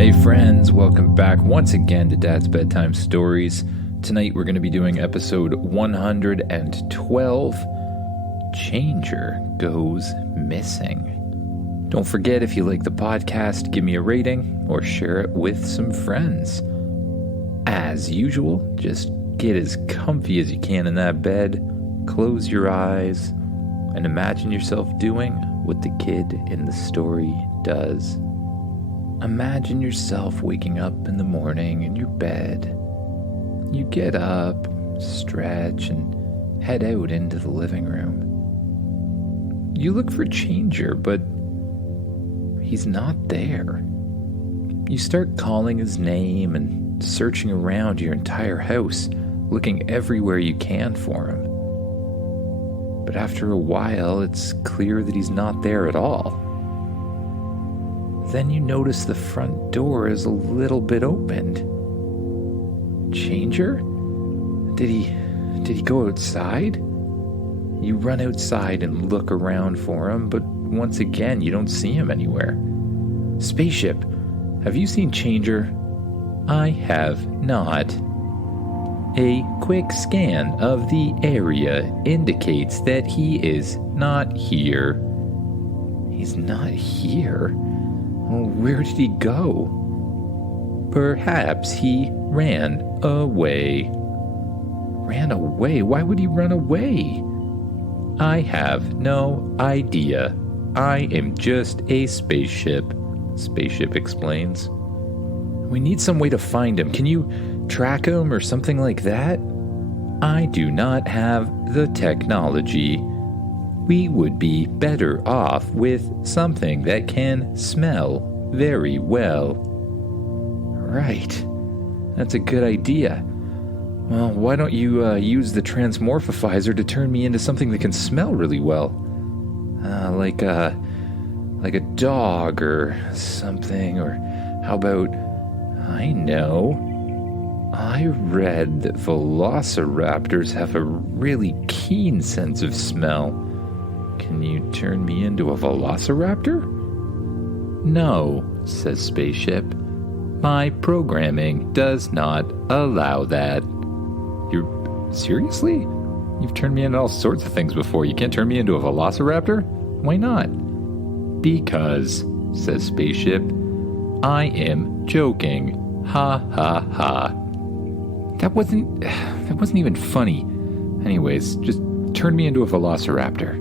Hey friends, welcome back once again to Dad's Bedtime Stories. Tonight we're going to be doing episode 112, Changer Goes Missing. Don't forget, if you like the podcast, give me a rating or share it with some friends. As usual, just get as comfy as you can in that bed, close your eyes, and imagine yourself doing what the kid in the story does. Imagine yourself waking up in the morning in your bed. You get up, stretch, and head out into the living room. You look for Changer, but he's not there. You start calling his name and searching around your entire house, looking everywhere you can for him. But after a while, it's clear that he's not there at all. Then you notice the front door is a little bit opened. Changer? Did he go outside? You run outside and look around for him, but once again, you don't see him anywhere. Spaceship, have you seen Changer? I have not. A quick scan of the area indicates that he is not here. He's not here? Well, where did he go? Perhaps he ran away. Ran away? Why would he run away? I have no idea. I am just a spaceship, Spaceship explains. We need some way to find him. Can you track him or something like that? I do not have the technology. We would be better off with something that can smell very well. Right. That's a good idea. Well, why don't you use the transmorphifizer to turn me into something that can smell really well? Like a dog or something. Or how about, I know, I read that velociraptors have a really keen sense of smell. Can you turn me into a velociraptor? No, says Spaceship. My programming does not allow that. Seriously? You've turned me into all sorts of things before. You can't turn me into a velociraptor? Why not? Because, says Spaceship, I am joking. Ha ha ha. That wasn't even funny. Anyways, just turn me into a velociraptor.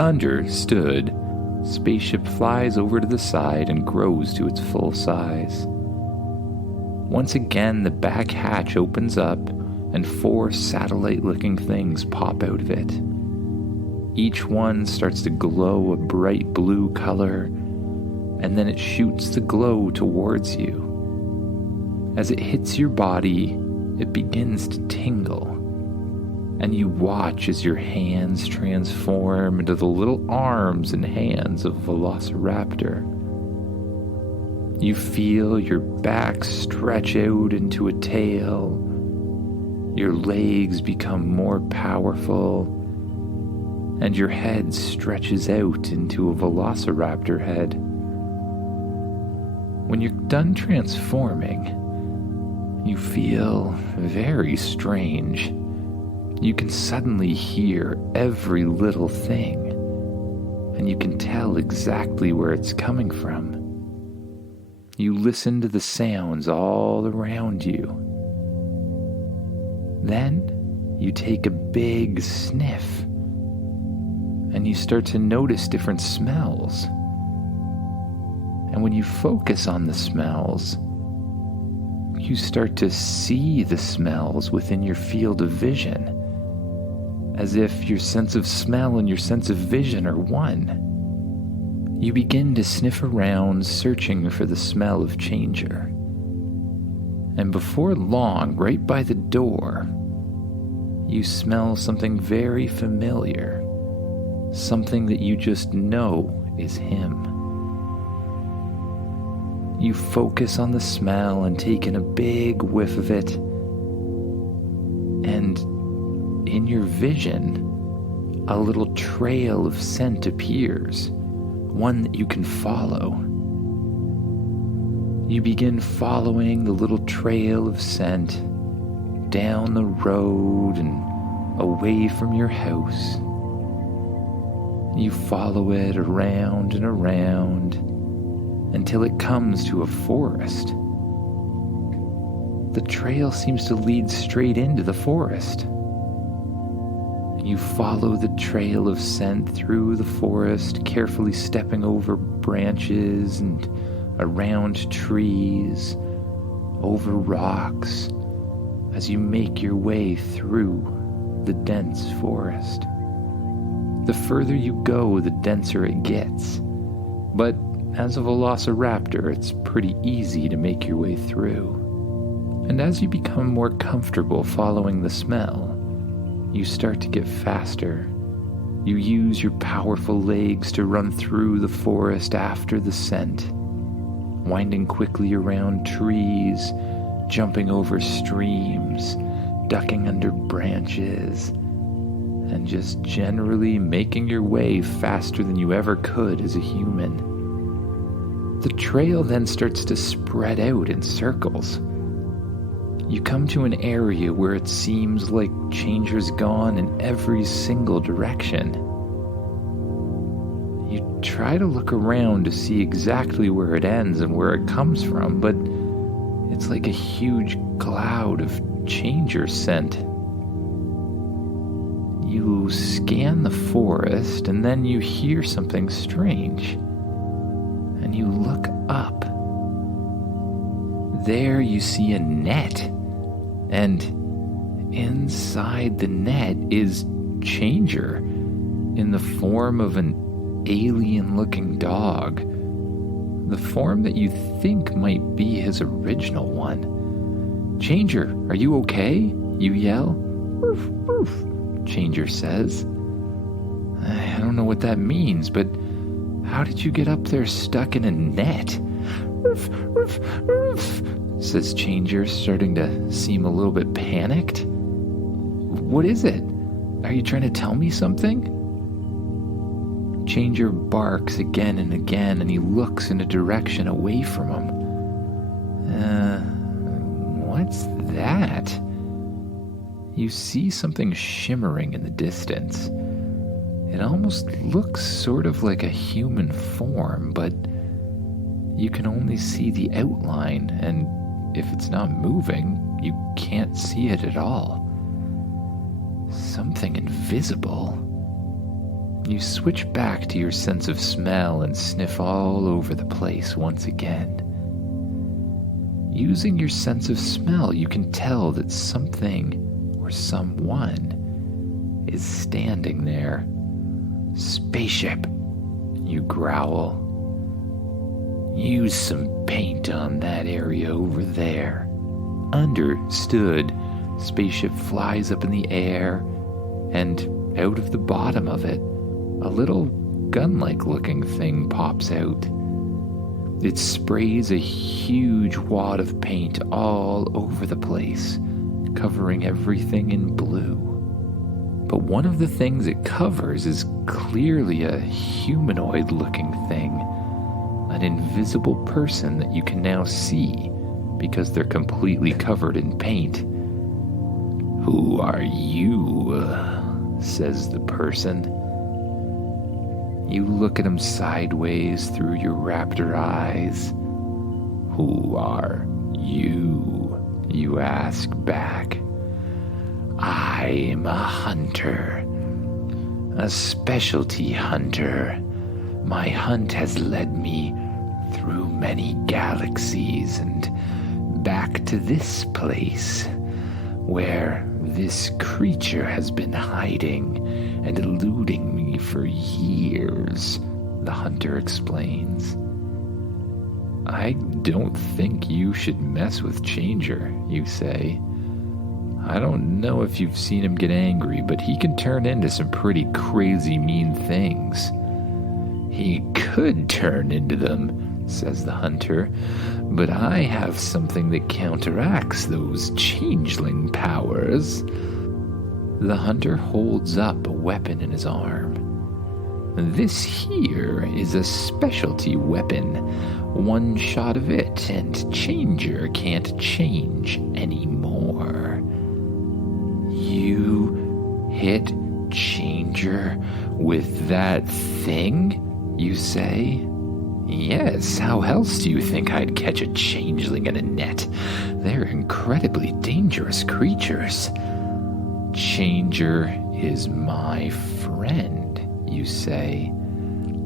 Understood. Spaceship flies over to the side and grows to its full size. Once again, the back hatch opens up and 4 satellite-looking things pop out of it. Each one starts to glow a bright blue color, and then it shoots the glow towards you. As it hits your body, it begins to tingle. And you watch as your hands transform into the little arms and hands of a velociraptor. You feel your back stretch out into a tail. Your legs become more powerful. And your head stretches out into a velociraptor head. When you're done transforming, you feel very strange. You can suddenly hear every little thing, and you can tell exactly where it's coming from. You listen to the sounds all around you. Then you take a big sniff, and you start to notice different smells. And when you focus on the smells, you start to see the smells within your field of vision, as if your sense of smell and your sense of vision are one. You begin to sniff around, searching for the smell of Changer. And before long, right by the door, you smell something very familiar, something that you just know is him. You focus on the smell and take in a big whiff of it, and in your vision, a little trail of scent appears, one that you can follow. You begin following the little trail of scent down the road and away from your house. You follow it around and around until it comes to a forest. The trail seems to lead straight into the forest. You follow the trail of scent through the forest, carefully stepping over branches and around trees, over rocks, as you make your way through the dense forest. The further you go, the denser it gets. But as a velociraptor, it's pretty easy to make your way through. And as you become more comfortable following the smell, you start to get faster. You use your powerful legs to run through the forest after the scent, winding quickly around trees, jumping over streams, ducking under branches, and just generally making your way faster than you ever could as a human. The trail then starts to spread out in circles. You come to an area where it seems like Changer's gone in every single direction. You try to look around to see exactly where it ends and where it comes from, but it's like a huge cloud of Changer scent. You scan the forest, and then you hear something strange, and you look up. There you see a net, and inside the net is Changer in the form of an alien-looking dog, the form that you think might be his original one. "Changer, are you okay?" you yell. "Roof, roof," Changer says. "I don't know what that means, but how did you get up there stuck in a net?" "Roof, roof, roof," says Changer, starting to seem a little bit panicked. "What is it? Are you trying to tell me something?" Changer barks again and again, and he looks in a direction away from him. What's that? You see something shimmering in the distance. It almost looks sort of like a human form, but you can only see the outline, and if it's not moving, you can't see it at all. Something invisible. You switch back to your sense of smell and sniff all over the place once again. Using your sense of smell, you can tell that something or someone is standing there. "Spaceship," you growl. "Use some paint on that area over there." "Understood." Spaceship flies up in the air, and out of the bottom of it, a little gun-like looking thing pops out. It sprays a huge wad of paint all over the place, covering everything in blue. But one of the things it covers is clearly a humanoid-looking thing, an invisible person that you can now see because they're completely covered in paint. "Who are you?" says the person. You look at him sideways through your raptor eyes. "Who are you?" you ask back. "I'm a hunter, a specialty hunter. My hunt has led me through many galaxies and back to this place, where this creature has been hiding and eluding me for years," the hunter explains. "I don't think you should mess with Changer," you say. "I don't know if you've seen him get angry, but he can turn into some pretty crazy mean things." "He could turn into them," says the hunter, "but I have something that counteracts those changeling powers." The hunter holds up a weapon in his arm, This here is a specialty weapon. One shot of it, and Changer can't change anymore. You hit Changer with that thing, you say? Yes, how else do you think I'd catch a changeling in a net? They're incredibly dangerous creatures. Changer is my friend, you say.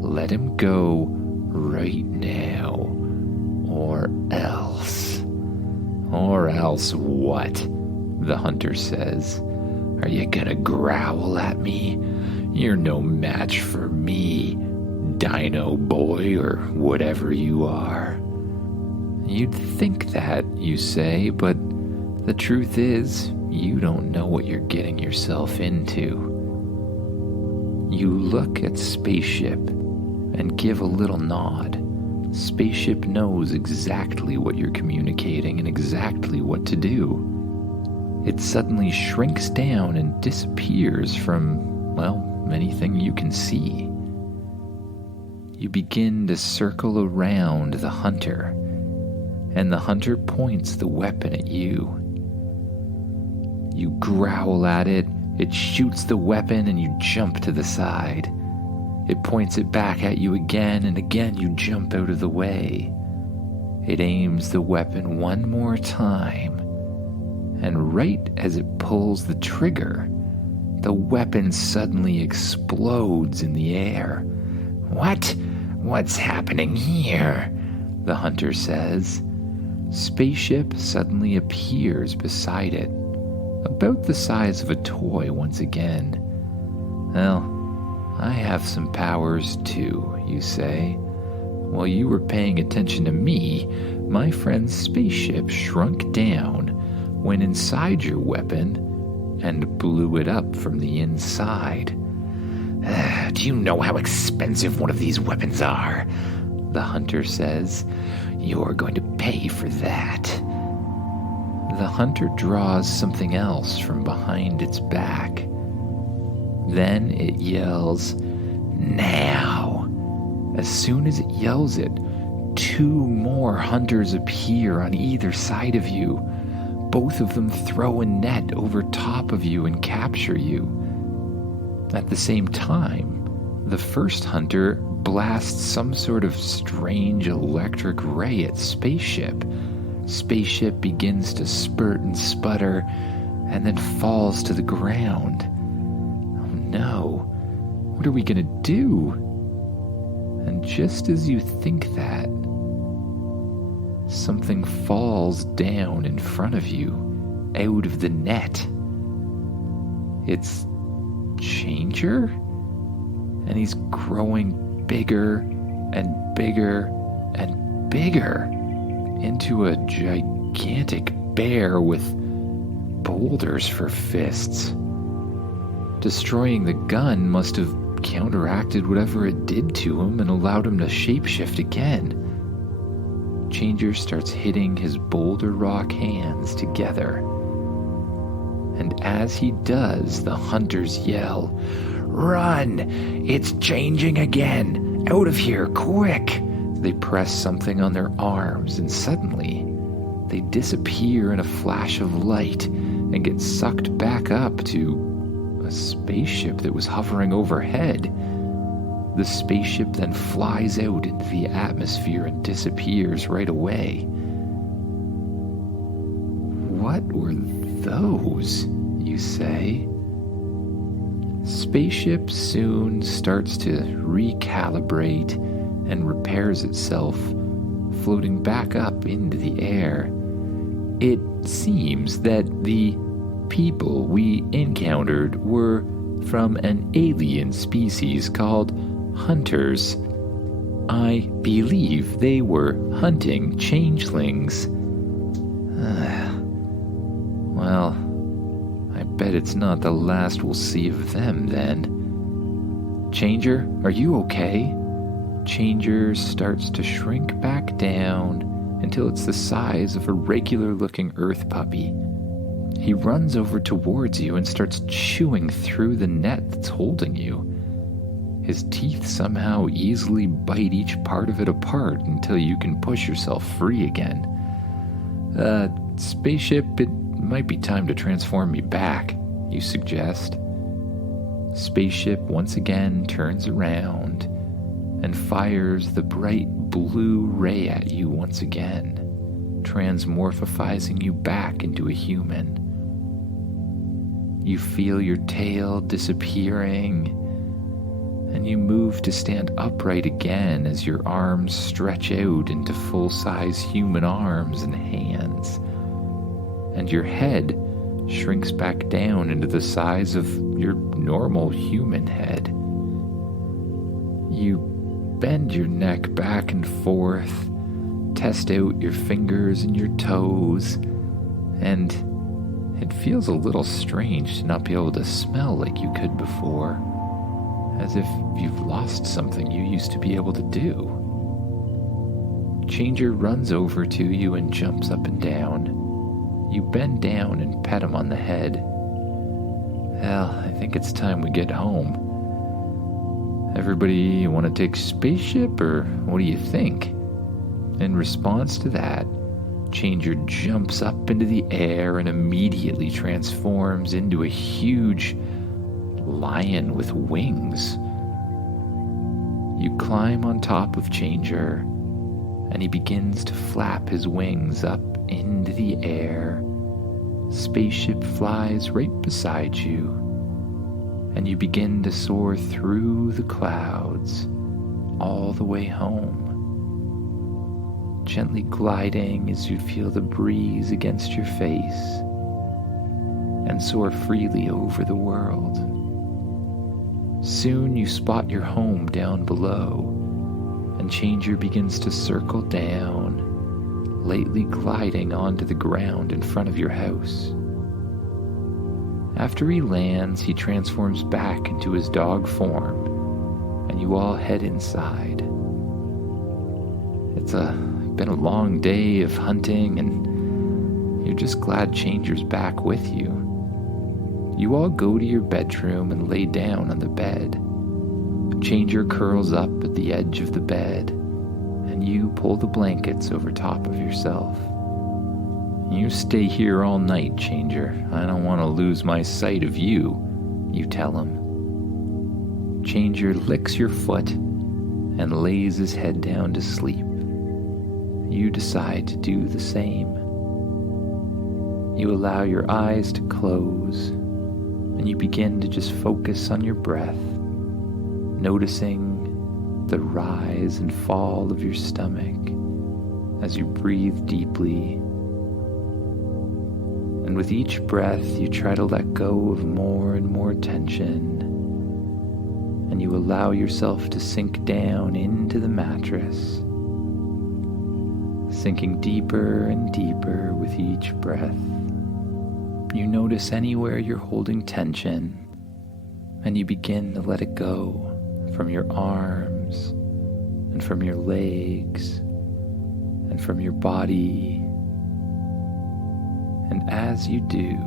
Let him go right now, or else. Or else what? The hunter says. Are you gonna growl at me? You're no match for me, Dino Boy, or whatever you are. You'd think that, you say, but the truth is, you don't know what you're getting yourself into. You look at Spaceship and give a little nod. Spaceship knows exactly what you're communicating and exactly what to do. It suddenly shrinks down and disappears from, well, anything you can see. You begin to circle around the hunter, and the hunter points the weapon at you. You growl at it, it shoots the weapon, and you jump to the side. It points it back at you again, and again you jump out of the way. It aims the weapon one more time, and right as it pulls the trigger, the weapon suddenly explodes in the air. What? What's happening here? The hunter says. Spaceship suddenly appears beside it, about the size of a toy once again. Well, I have some powers too, you say. While you were paying attention to me, my friend's spaceship shrunk down, went inside your weapon, and blew it up from the inside. Do you know how expensive one of these weapons are? The hunter says. You're going to pay for that. The hunter draws something else from behind its back. Then it yells, now. As soon as it yells it, 2 more hunters appear on either side of you. Both of them throw a net over top of you and capture you. At the same time, the first hunter blasts some sort of strange electric ray at Spaceship. Spaceship begins to spurt and sputter, and then falls to the ground. Oh no, what are we gonna do? And just as you think that, something falls down in front of you, out of the net. It's Changer? And he's growing bigger and bigger and bigger into a gigantic bear with boulders for fists. Destroying the gun must have counteracted whatever it did to him and allowed him to shapeshift again. Changer starts hitting his boulder rock hands together. And as he does, the hunters yell, "Run! It's changing again! Out of here, quick!" They press something on their arms, and suddenly they disappear in a flash of light and get sucked back up to a spaceship that was hovering overhead. The spaceship then flies out into the atmosphere and disappears right away. What were those, you say? Spaceship soon starts to recalibrate and repairs itself, floating back up into the air. It seems that the people we encountered were from an alien species called hunters. I believe they were hunting changelings. Well, I bet it's not the last we'll see of them then. Changer, are you okay? Changer starts to shrink back down until it's the size of a regular-looking earth puppy. He runs over towards you and starts chewing through the net that's holding you. His teeth somehow easily bite each part of it apart until you can push yourself free again. Spaceship, it might be time to transform me back, you suggest. Spaceship once again turns around and fires the bright blue ray at you once again, transmorphifying you back into a human. You feel your tail disappearing, and you move to stand upright again as your arms stretch out into full-size human arms and hands, and your head shrinks back down into the size of your normal human head. You bend your neck back and forth, test out your fingers and your toes, and it feels a little strange to not be able to smell like you could before, as if you've lost something you used to be able to do. Changer runs over to you and jumps up and down. You bend down and pet him on the head. Well, I think it's time we get home. Everybody want to take spaceship, or what do you think? In response to that, Changer jumps up into the air and immediately transforms into a huge lion with wings. You climb on top of Changer, and he begins to flap his wings up into the air. Spaceship flies right beside you, and you begin to soar through the clouds all the way home, gently gliding as you feel the breeze against your face, and soar freely over the world. Soon you spot your home down below, and Changer begins to circle down, lightly gliding onto the ground in front of your house. After he lands, he transforms back into his dog form, and you all head inside. It's been a long day of hunting, and you're just glad Changer's back with you. You all go to your bedroom and lay down on the bed. Changer curls up at the edge of the bed, and you pull the blankets over top of yourself. You stay here all night, Changer. I don't want to lose my sight of you, you tell him. Changer licks your foot and lays his head down to sleep. You decide to do the same. You allow your eyes to close, and you begin to just focus on your breath, noticing the rise and fall of your stomach as you breathe deeply. And with each breath, you try to let go of more and more tension, and you allow yourself to sink down into the mattress, sinking deeper and deeper with each breath. You notice anywhere you're holding tension, and you begin to let it go from your arms, and from your legs, and from your body. And as you do,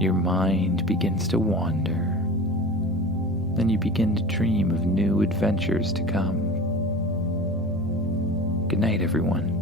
your mind begins to wander, and you begin to dream of new adventures to come. Good night, everyone.